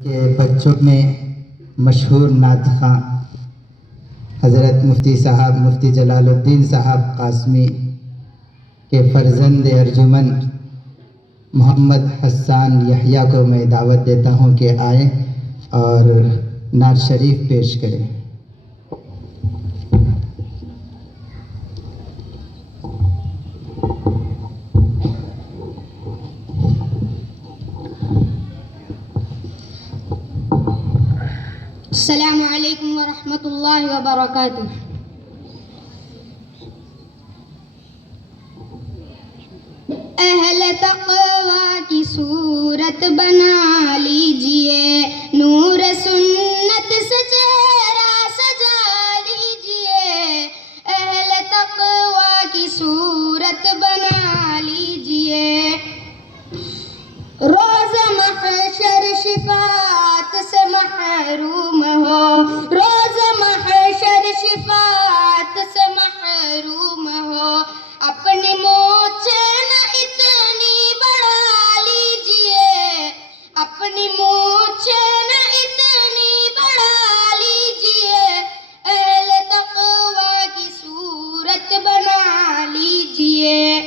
کے بچوں میں مشہور نعت خواں حضرت مفتی صاحب مفتی جلال الدین صاحب قاسمی کے فرزند ارجمن محمد حسان یحییٰ کو میں دعوت دیتا ہوں کہ آئیں اور نعت شریف پیش کریں۔ السلام علیکم ورحمۃ اللہ وبرکاتہ۔ اہل تقوی کی صورت بنا لیجئے، نور سنت سے چہرہ سجا لیجئے۔ اہل تقوی کی صورت بنا لیجئے، روز محشر شفاعت سے محروم ہو، روز محشر شفاعت سے محروم ہو۔ اپنی مونچھیں نہ اتنی بڑھا لیجئے، اپنی مونچھیں نہ اتنی بڑھا لیجئے۔ اہل تقوی کی صورت بنا لیجئے،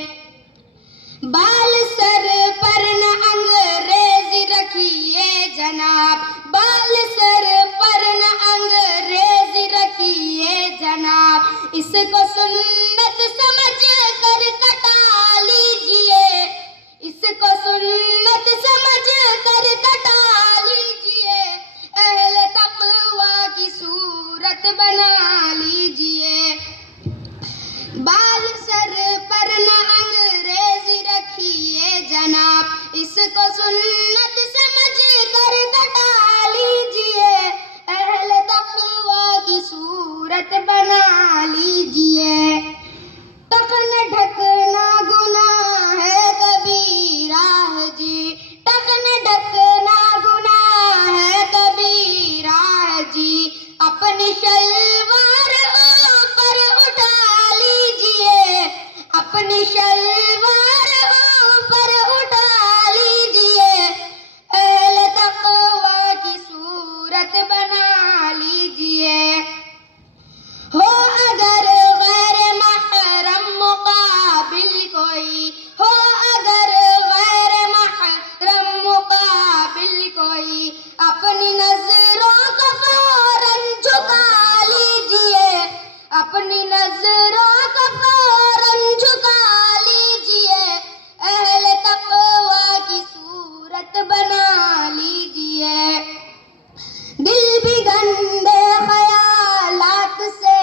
بال سر پر نہ انگریزی رکھیے جناب، بال سر پر نہ انگریزی رکھیے جناب۔ اس کو سنت سمجھ کر کٹا لیجئے، اس کو سنت سمجھ کر کٹا لیجئے۔ اہل تقوی کی صورت بنا لیجئے، بال سر پر نہ انگریزی رکھیے جناب، اس کو سنت سمجھ کر کٹا لیجئے۔ اہل تقوی کی صورت بنا لیجئے، ٹخن ڈھکنا گناہ ہے کبیرہ جی، ٹخن ڈھکنا گناہ ہے کبیرہ جی۔ اپنی شلوار اوپر اٹھا لیجئے، اپنی شلوار اوپر اٹھا لیجئے۔ اہل تقوی کی صورت بنا لیجئے، ہو اگر غیر محرم مقابل کوئی، ہو اگر غیر محرم مقابل کوئی، اپنی نظروں کو فوراً جھکا لیجئے، اپنی نظروں کو فوراً جھکا لیجئے۔ اہل تقوی کی صورت بنا لیجئے، دل بھی گندے خیالات سے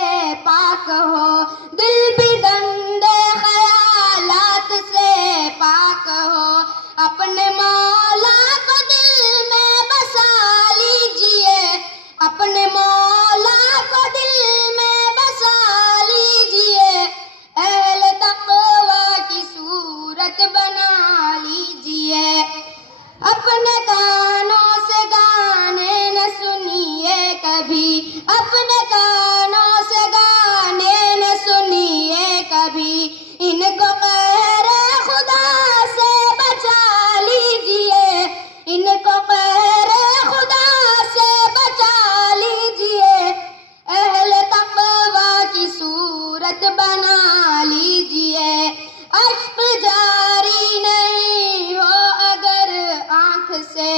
پاک ہو، دل بھی گندے خیالات سے پاک ہو۔ اپنے مولا کو دل میں بسا لیجئے، اپنے مولا کو دل میں بسا لیجئے۔ اہل تقوی کی صورت بنا لیجئے، اپنے کانوں سے گانے نہ سنیے کبھی، اپنے کانوں سے گانے نہ سنیے کبھی۔ ان کو قہر خدا سے بچا لیجئے، ان کو قہر خدا سے بچا لیجئے۔ اہل تقوی کی صورت بنا لیجئے، اشک جاری نہیں ہو اگر آنکھ سے،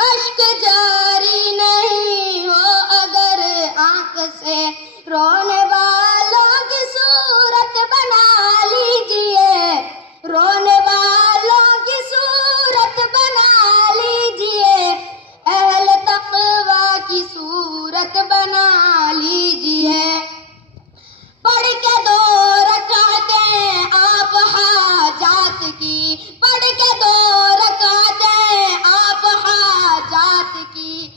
اشک جاری نہیں ہو اگر آنکھ سے، رونے والوں کی صورت بنا لیجئے، رونے والوں کی صورت بنا لیجئے۔ اہل تقوی کی صورت بنا لیجئے، پڑھ کے 2 رکعتیں آپ حاجات کی، پڑھ کے 2 رکعتیں آپ حاجات کی۔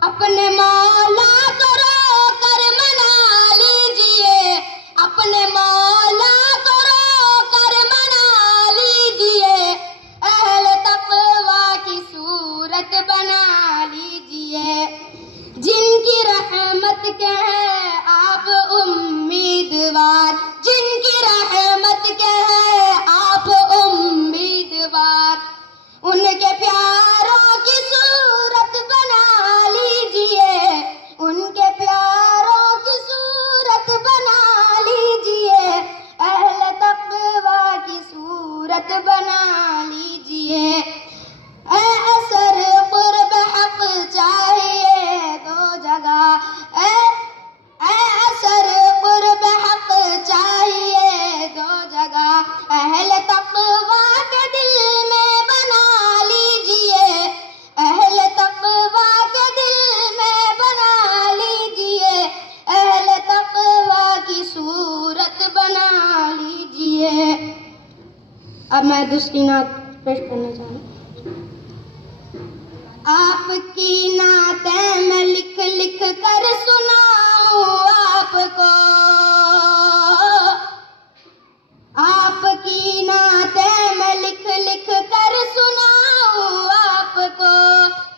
اپنے مولا کو رو کر منا لیجئے، اپنے مولا کو رو کر منا لیجئے۔ اہل تقوی کی صورت بنا لیجئے، جن کی رحمت کے ہیں آپ امیدوار، جن کی رحمت کے ہیں آپ امیدوار، ان کے پیاروں کی صورت بنا میں دوسری نعت پیش کرنے جا رہا ہوں۔ آپ کی نعتیں میں لکھ لکھ کر سناؤں آپ کو، آپ کی نعتیں میں لکھ لکھ کر سناؤں آپ کو،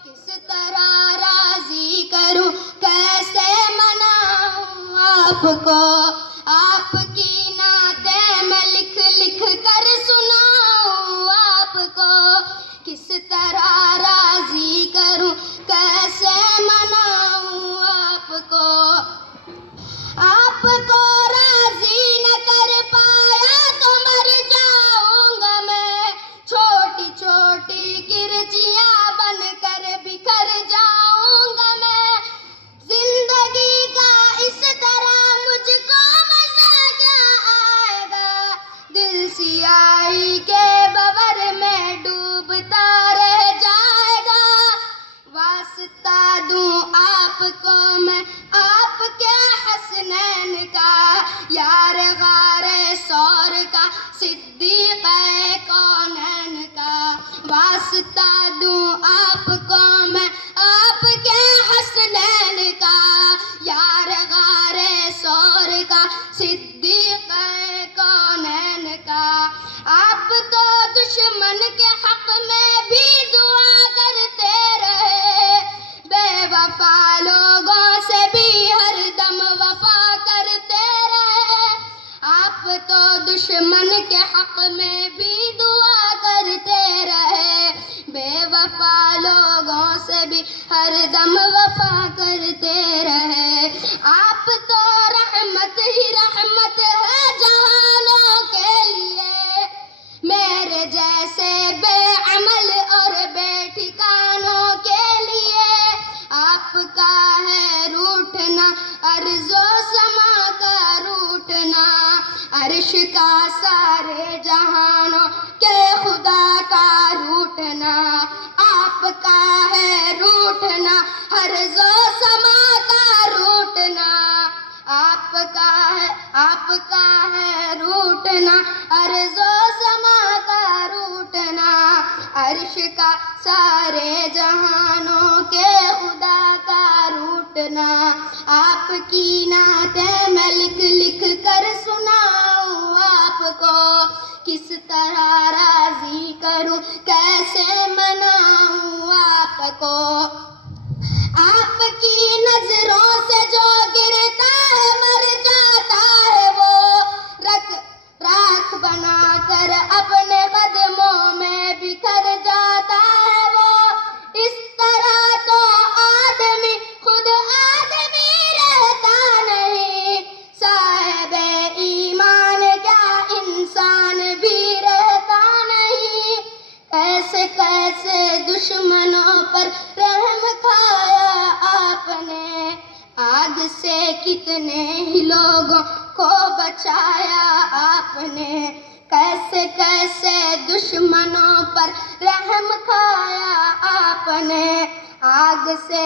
کس طرح راضی کروں کیسے مناؤں آپ کو، آپ کی نعتیں میں لکھ لکھ کر سناؤں آپ کو، کس طرح راضی کروں کیسے مناؤں آپ کو، آپ کو راضی نہ کر پایا تو مر جاؤں گا میں، چھوٹی چھوٹی کرچیاں بن کر بکھر جاؤں گا میں، زندگی کا اس طرح مجھ کو مزہ کیا آئے گا، دل سیاہی کے بور میں ڈوبتا رہ جائے گا، واسطہ دوں آپ کو میں آپ کے حسنین کا، یار غار سور کا صدیق کونین کا، واسطہ دوں آپ کو میں آپ کے حسنین کا، یار غار سور کا صدیق کونین کا، آپ تو دشمن کے حق میں بھی دعا کرتے رہے، بے وفا لوگوں سے بھی ہر دم وفا کرتے رہے، آپ تو دشمن کے حق میں بھی دعا کرتے رہے، بے وفا لوگوں سے بھی ہر دم وفا کرتے رہے، آپ تو رحمت ہی رحمت ہے جہانوں کے لیے، میرے جیسے بے عمل اور بے ٹھکانوں کے لیے، آپ کا ہے روٹنا ارض و سما کا روٹنا، عرش کا سارے جہانوں کے خدا کا روٹنا، آپ کا ہے روٹنا ارض و سما کا روٹنا، آپ کا ہے روٹنا ارض و سما کا روٹنا، عرش کا سارے جہانوں کے خدا کا روٹنا، آپ کی نعتیں میں لکھ لکھ کر سناؤں آپ کو، کس طرح راضی کروں کیسے مناؤں آپ کو، آپ کی نظروں سے جو گرتا ہے مر جاتا ہے وہ، راکھ بنا کر اپنے قدموں میں بکھر جاتا ہے وہ، اس طرح تو آدمی خود آدمی رہتا نہیں، صاحب ایمان کیا انسان بھی رہتا نہیں، کیسے کیسے دشمنوں پر رحم کھایا آپ نے، آگ سے کتنے ہی لوگوں کو بچایا آپ نے، کیسے کیسے دشمنوں پر رحم کھایا آپ نے، آگ سے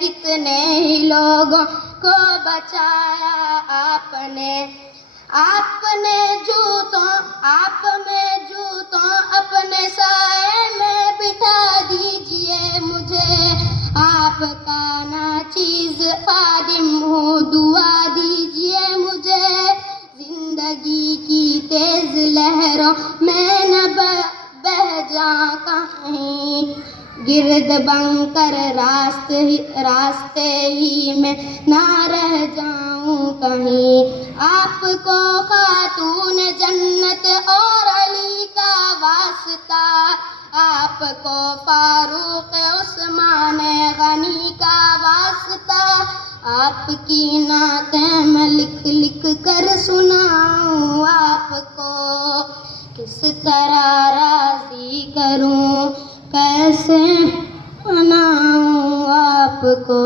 کتنے ہی لوگوں کو بچایا آپ نے، آپ میں جوتوں اپنے سائے میں بٹھا دیجئے مجھے، آپ کا ناچیز خادم ہوں دعا دیجئے مجھے، زندگی کی تیز لہروں میں نہ بہہ جاؤں کہیں، گرد بن کر راستے ہی میں نہ رہ جاؤں کہیں، آپ کو خاتون جنت اور علی کا واسطہ، آپ کو فاروق عثمان غنی کا واسطہ، آپ کی نعتیں میں لکھ لکھ کر سناؤں آپ کو، کس طرح راضی کروں کیسے مناؤں آپ کو۔